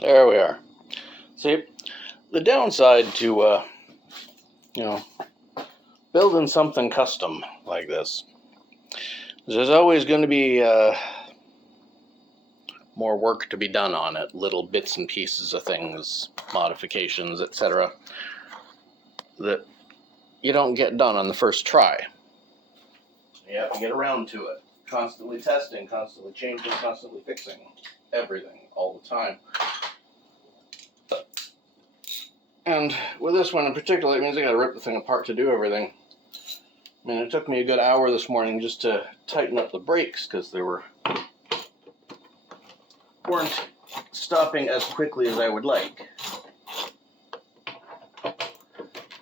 There we are. See, the downside to, building something custom like this is there's always going to be more work to be done on it, little bits and pieces of things, modifications, etc., that you don't get done on the first try. You have to get around to it. Constantly testing, constantly changing, constantly fixing everything all the time. And with this one in particular, it means I gotta rip the thing apart to do everything. I mean, it took me a good hour this morning just to tighten up the brakes because they weren't stopping as quickly as I would like.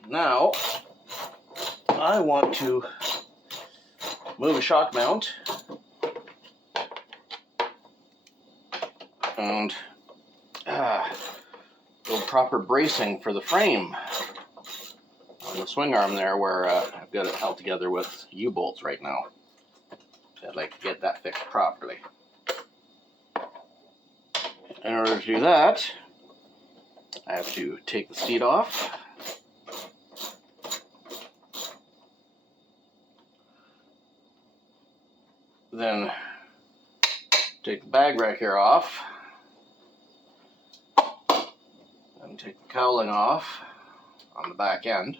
Now, I want to move a shock mount and build proper bracing for the frame on the swing arm there, where I've got it held together with U-bolts right now. So I'd like to get that fixed properly. In order to do that, I have to take the seat off. Then take the bag rack here off. And take the cowling off on the back end.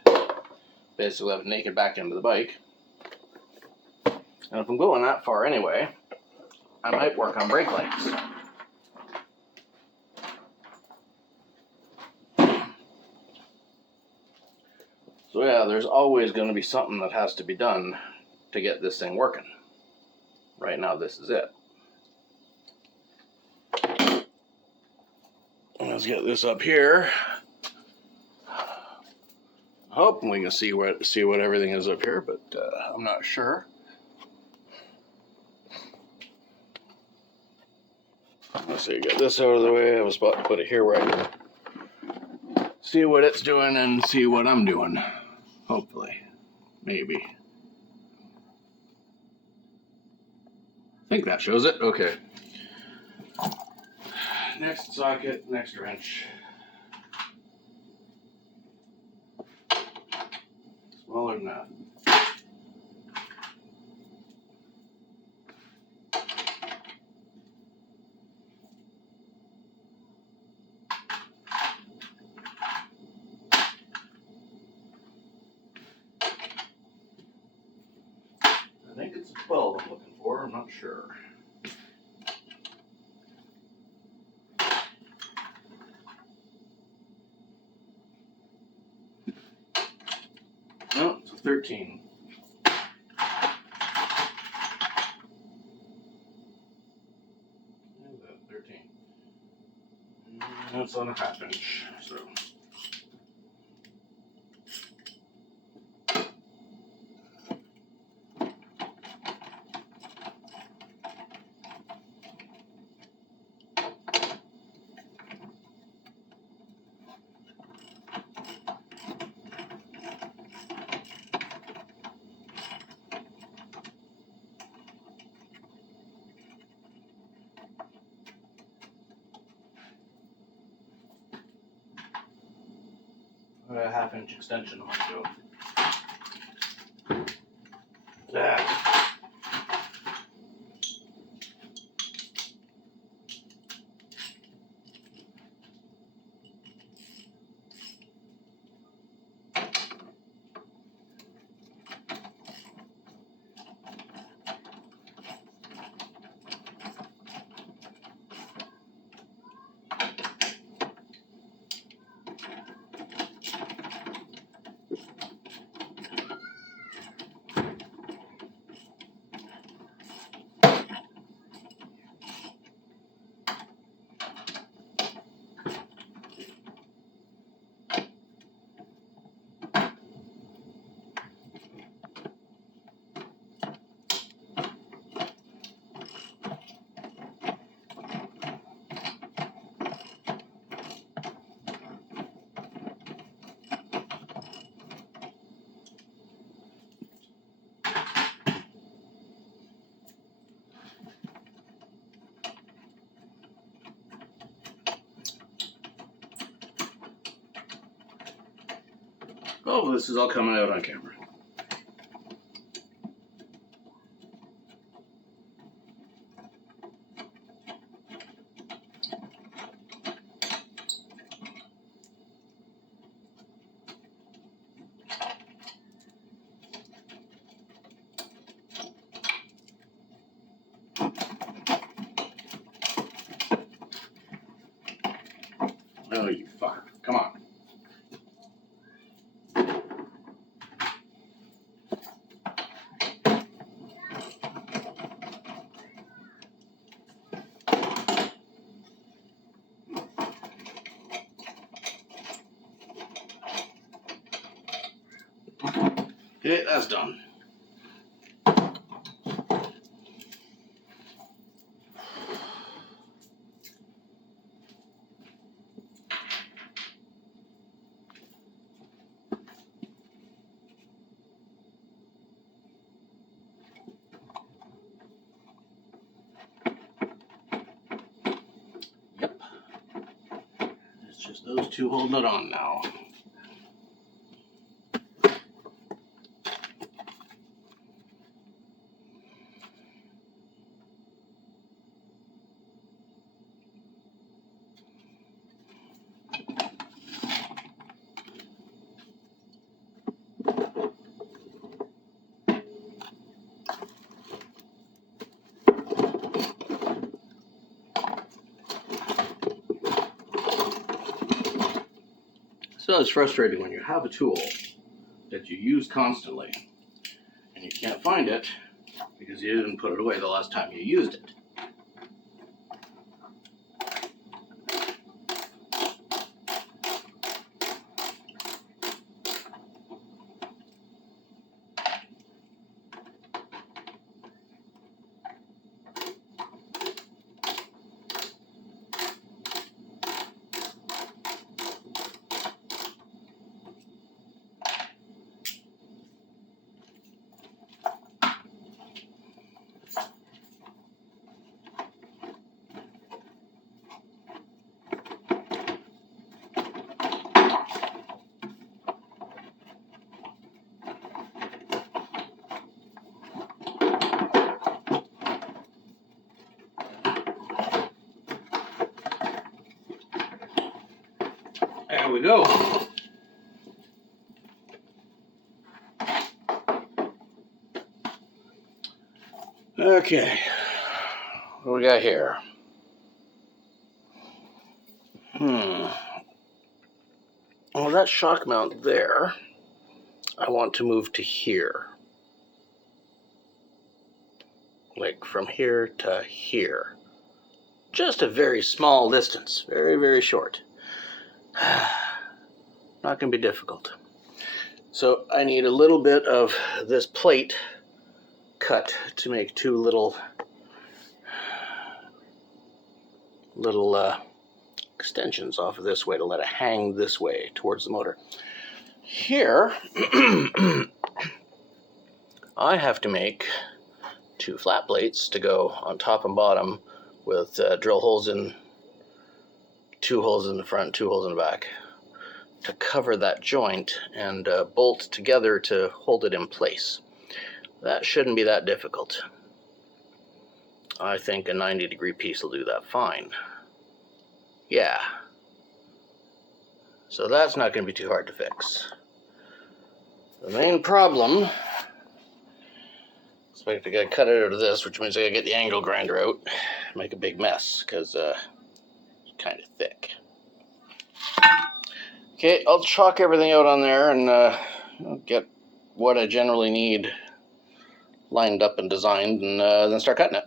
Basically have a naked back end of the bike. And if I'm going that far anyway, I might work on brake lights. So yeah, there's always going to be something that has to be done to get this thing working. Right now, this is it. Let's get this up here. Hoping we can see what everything is up here, but I'm not sure. Let's see, get this out of the way. I have a spot to put it here where I can see what it's doing and see what I'm doing. Hopefully. Maybe. I think that shows it. Okay. Next socket, next wrench. Smaller than that. I think it's a 12 I'm looking for, I'm not sure. No, it's a 13. What is that? 13. That's on a half inch, so. A half-inch extension on it. That. Oh, this is all coming out on camera. Oh, you fucker. Come on. Okay, that's done. Yep. It's just those two holding it on now. So it's frustrating when you have a tool that you use constantly and you can't find it because you didn't put it away the last time you used it. There we go. Okay, what do we got here? Well, that shock mount there, I want to move to here. Like from here to here. Just a very small distance, very, very short. Not going to be difficult. So I need a little bit of this plate cut to make two little extensions off of this way to let it hang this way towards the motor. Here, I have to make two flat plates to go on top and bottom with drill holes in, 2 holes in the front, 2 holes in the back, to cover that joint and bolt together to hold it in place. That shouldn't be that difficult. I think a 90-degree piece will do that fine. Yeah. So that's not going to be too hard to fix. The main problem is I gotta cut it out of this, which means I gotta get the angle grinder out, make a big mess, because it's kind of thick. Okay, I'll chalk everything out on there and get what I generally need lined up and designed, and then start cutting it.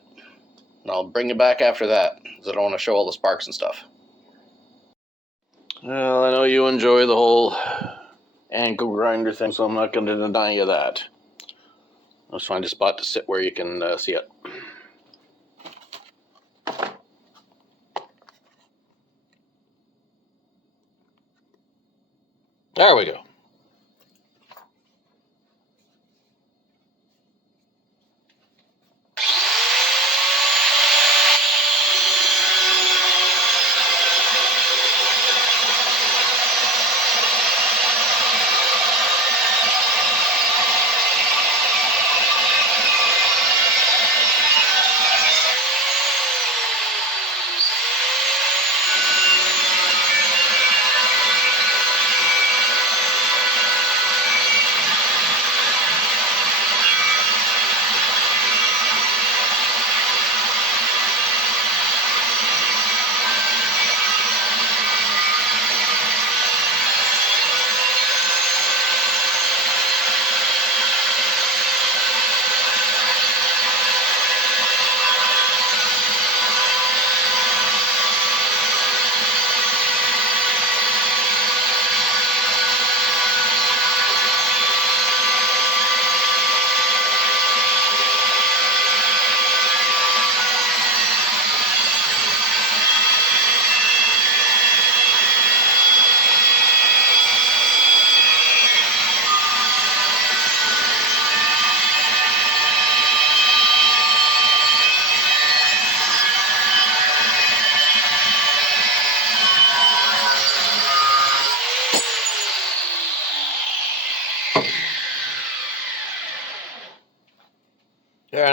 And I'll bring you back after that, because I don't want to show all the sparks and stuff. Well, I know you enjoy the whole angle grinder thing, so I'm not going to deny you that. Let's find a spot to sit where you can see it. There we go.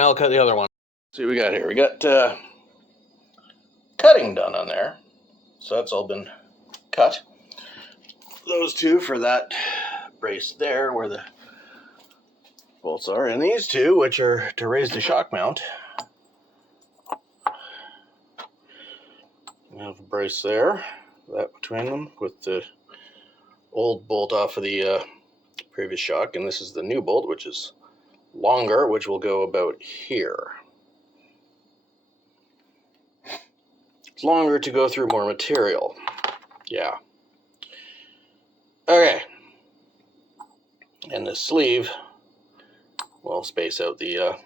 I'll cut the other one. See what we got here. We got cutting done on there. So that's all been cut. Those two for that brace there where the bolts are. And these two, which are to raise the shock mount. We have a brace there, that between them, with the old bolt off of the previous shock. And this is the new bolt, which is longer, which will go about here. It's longer to go through more material. Yeah. Okay. And the sleeve will space out the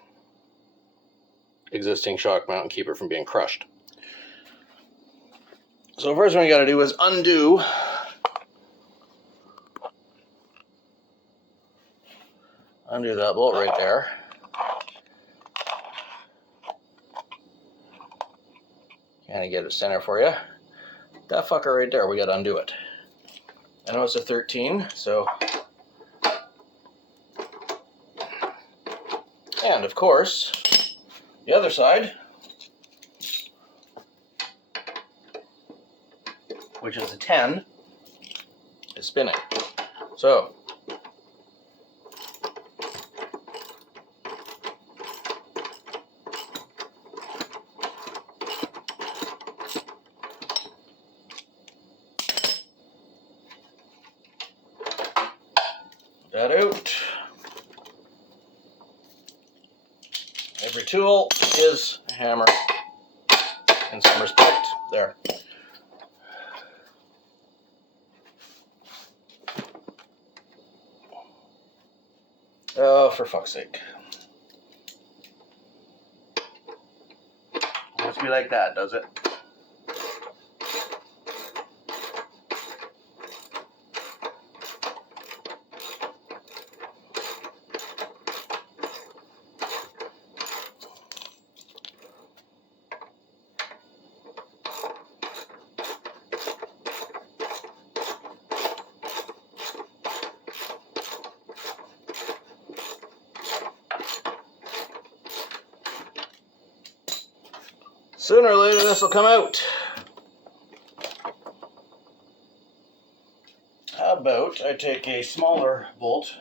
existing shock mount and keep it from being crushed. So first thing we got to do is undo that bolt right there. Can I get it center for you? That fucker right there, we got to undo it. I know it's a 13, so. And of course, the other side, which is a 10, is spinning. So, that out. Every tool is a hammer in some respect. There. Oh, for fuck's sake. Must be like that, does it? Sooner or later this will come out. How about I take a smaller bolt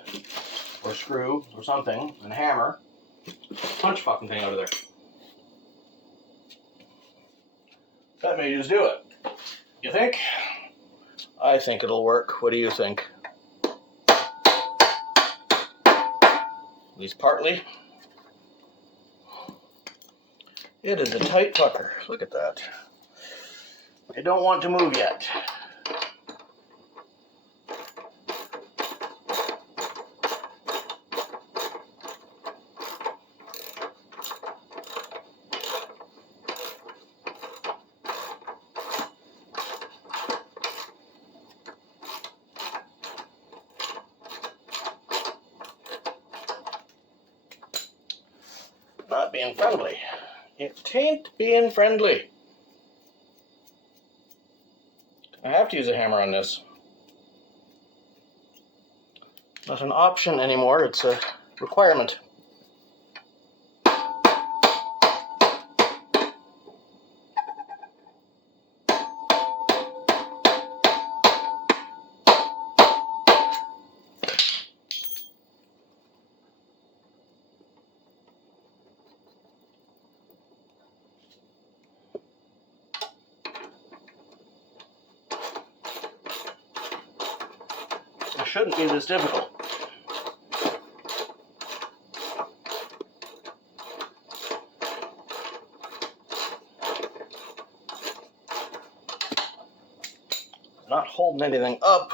or screw or something and hammer, punch fucking thing out of there. That may just do it. You think? I think it'll work. What do you think? At least partly. It is a tight fucker. Look at that. I don't want to move yet. Not being friendly. It tain't being friendly. I have to use a hammer on this. Not an option anymore, it's a requirement. It shouldn't be this difficult. Not holding anything up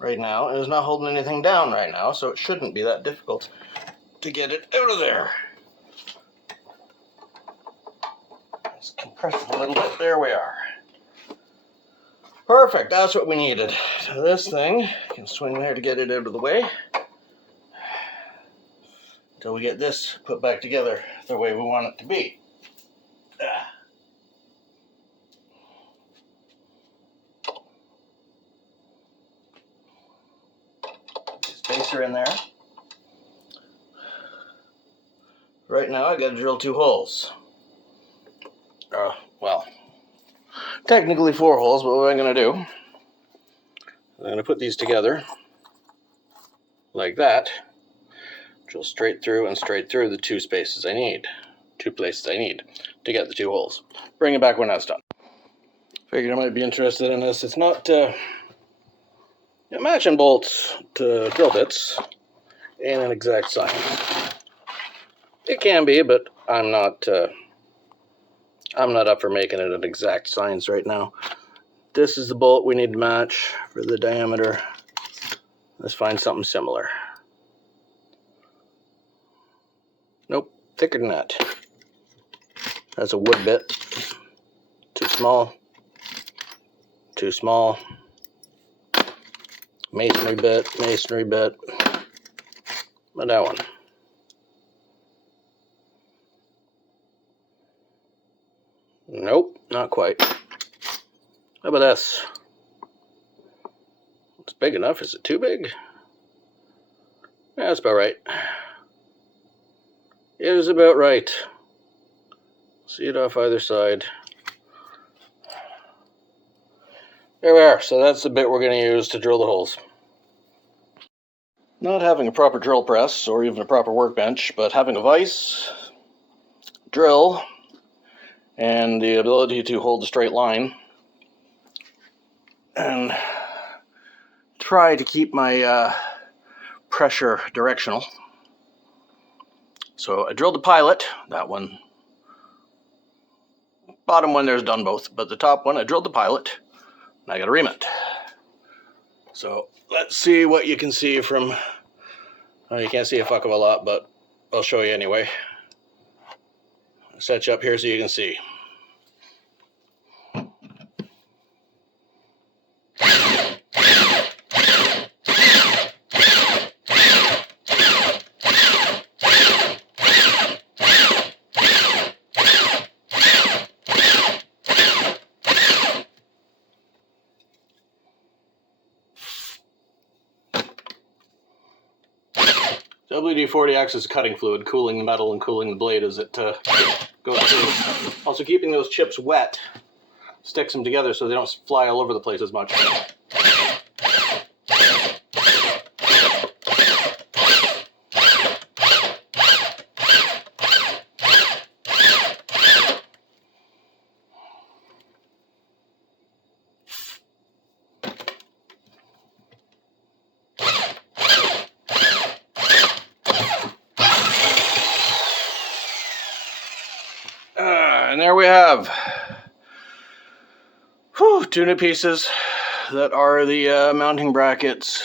right now, and it's not holding anything down right now, so it shouldn't be that difficult to get it out of there. Let's compress it a little bit. There we are. Perfect, that's what we needed. So this thing can swing there to get it out of the way until we get this put back together the way we want it to be. Spacer in there. right now I gotta drill 2 holes. Well, technically 4 holes, but what I'm gonna do, I'm gonna put these together like that. Drill straight through the 2 spaces I need. 2 places I need to get the 2 holes. Bring it back when that's done. Figured I might be interested in this. It's not matching bolts to drill bits ain't an exact science. It can be, but I'm not up for making it an exact science right now. This is the bolt we need to match for the diameter. Let's find something similar. Nope, thicker than that. That's a wood bit. Too small. Too small. Masonry bit, masonry bit. But that one. Nope, not quite. How about this? It's big enough. Is it too big? Yeah, that's about right. It is about right. See it off either side. There we are. So that's the bit we're going to use to drill the holes. Not having a proper drill press or even a proper workbench, but having a vise, drill, and the ability to hold a straight line and try to keep my pressure directional. So I drilled the pilot, that one. Bottom one there's done both, but the top one I drilled the pilot, and I got a remit. So let's see what you can see from, you can't see a fuck of a lot, but I'll show you anyway. I'll set you up here so you can see. WD-40 acts as a cutting fluid, cooling the metal and cooling the blade as it goes through. Also, keeping those chips wet sticks them together so they don't fly all over the place as much. And there we have 2 new pieces that are the mounting brackets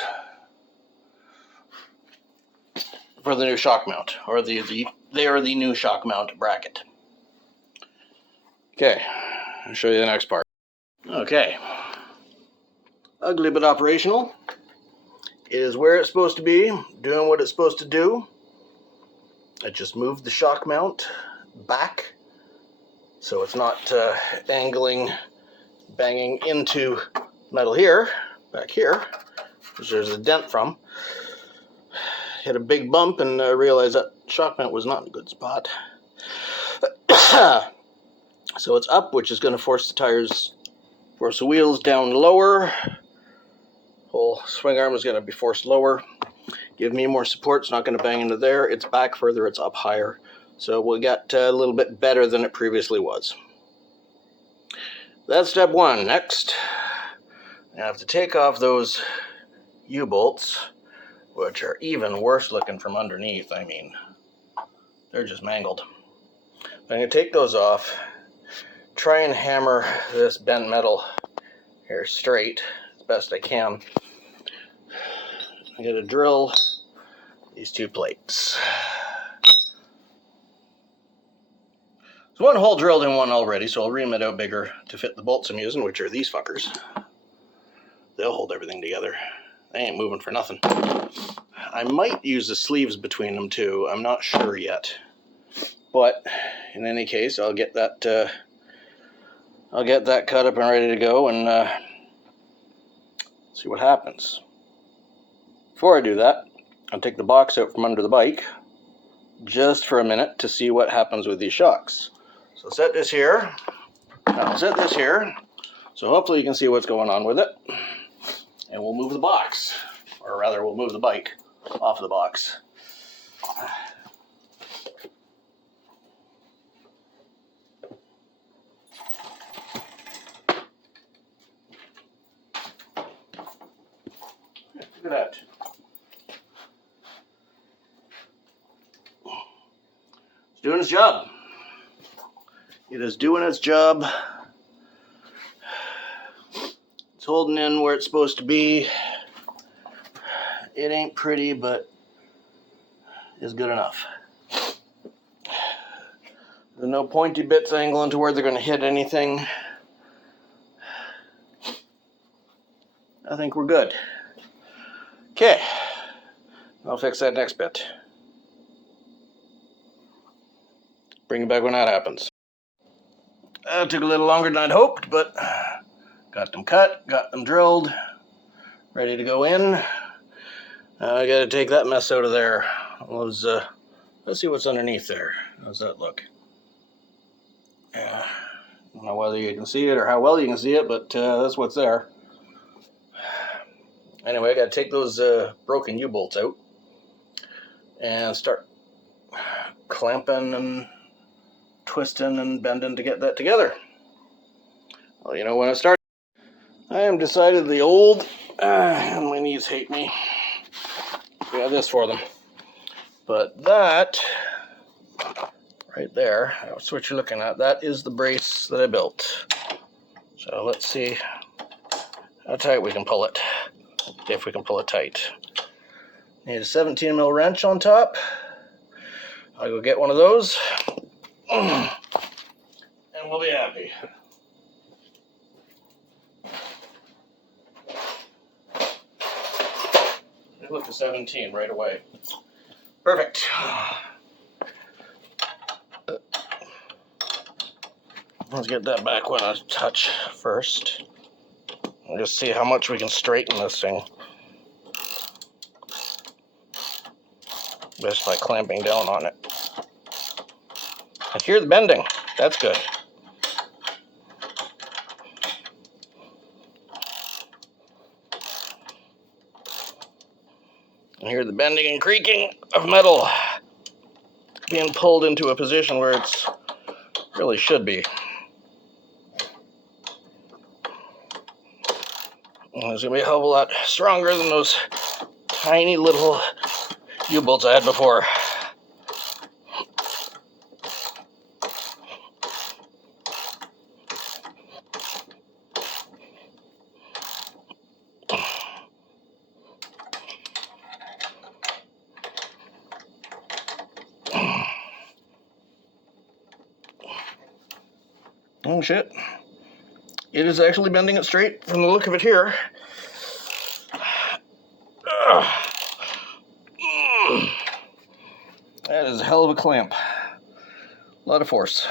for the new shock mount, or they are the new shock mount bracket. Okay, I'll show you the next part. Okay, ugly but operational. It is where it's supposed to be, doing what it's supposed to do. I just moved the shock mount back so it's not angling, banging into metal here, back here, which there's a dent from. Hit a big bump and realized that shock mount was not in a good spot. So it's up, which is going to force the wheels down lower. Whole swing arm is going to be forced lower. Give me more support. It's not going to bang into there. It's back further. It's up higher. So we got a little bit better than it previously was. That's step 1. Next, I have to take off those U-bolts, which are even worse looking from underneath. I mean, they're just mangled. I'm going to take those off, try and hammer this bent metal here straight as best I can. I'm going to drill these 2 plates. There's 1 hole drilled in one already, so I'll ream it out bigger to fit the bolts I'm using, which are these fuckers. They'll hold everything together. They ain't moving for nothing. I might use the sleeves between them too. I'm not sure yet. But in any case, I'll get that cut up and ready to go and see what happens. Before I do that, I'll take the box out from under the bike, just for a minute to see what happens with these shocks. So set this here. I'll set this here. So hopefully you can see what's going on with it. And we'll move the box. Or rather, we'll move the bike off the box. Look at that. It's doing its job. It is doing its job. It's holding in where it's supposed to be. It ain't pretty, but it's good enough. There's no pointy bits angling to where they're going to hit anything. I think we're good. Okay, I'll fix that next bit. Bring it back when that happens. It took a little longer than I'd hoped, but got them cut, got them drilled, ready to go in. I gotta take that mess out of there. Let's see what's underneath there. How's that look? Yeah, I don't know whether you can see it or how well you can see it, but that's what's there. Anyway, I gotta take those broken U-bolts out and start clamping and twisting and bending to get that together. Well, you know when I start. I am decidedly old, and my knees hate me. We have this for them. But that, right there, that's what you're looking at. That is the brace that I built. So let's see how tight we can pull it, if we can pull it tight. Need a 17 mil wrench on top. I'll go get one of those, and we'll be happy. Look at 17 right away. Perfect. Let's get that back one a touch first. And just see how much we can straighten this thing. Just by clamping down on it. I hear the bending. That's good. I hear the bending and creaking of metal being pulled into a position where it's really should be. And it's going to be a hell of a lot stronger than those tiny little U-bolts I had before. Oh shit. It is actually bending it straight from the look of it here. That is a hell of a clamp. A lot of force.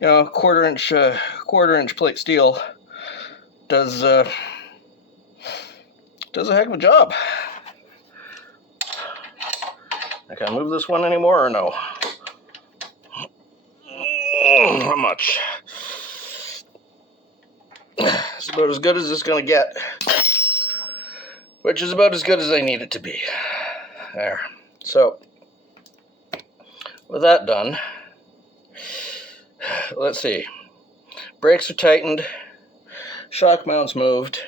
You know, quarter inch plate steel does a heck of a job. Can I move this one anymore or no? Not much. It's about as good as it's going to get, which is about as good as I need it to be. There. So, with that done, let's see. Brakes are tightened, shock mounts moved,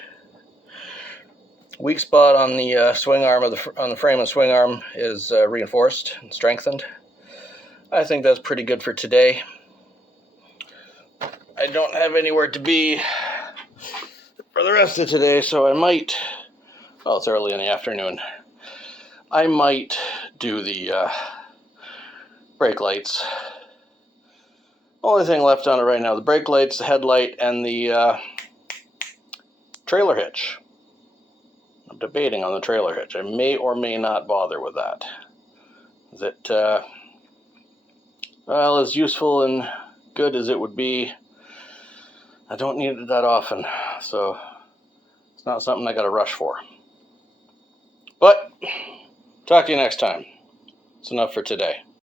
weak spot on the swing arm on the frame and swing arm is reinforced and strengthened. I think that's pretty good for today. I don't have anywhere to be for the rest of today, so I might, well, it's early in the afternoon, I might do the brake lights. Only thing left on it right now, the brake lights, the headlight, and the trailer hitch. I'm debating on the trailer hitch. I may or may not bother with that. Is it, well, as useful and good as it would be, I don't need it that often, so it's not something I got to rush for. But, talk to you next time. That's enough for today.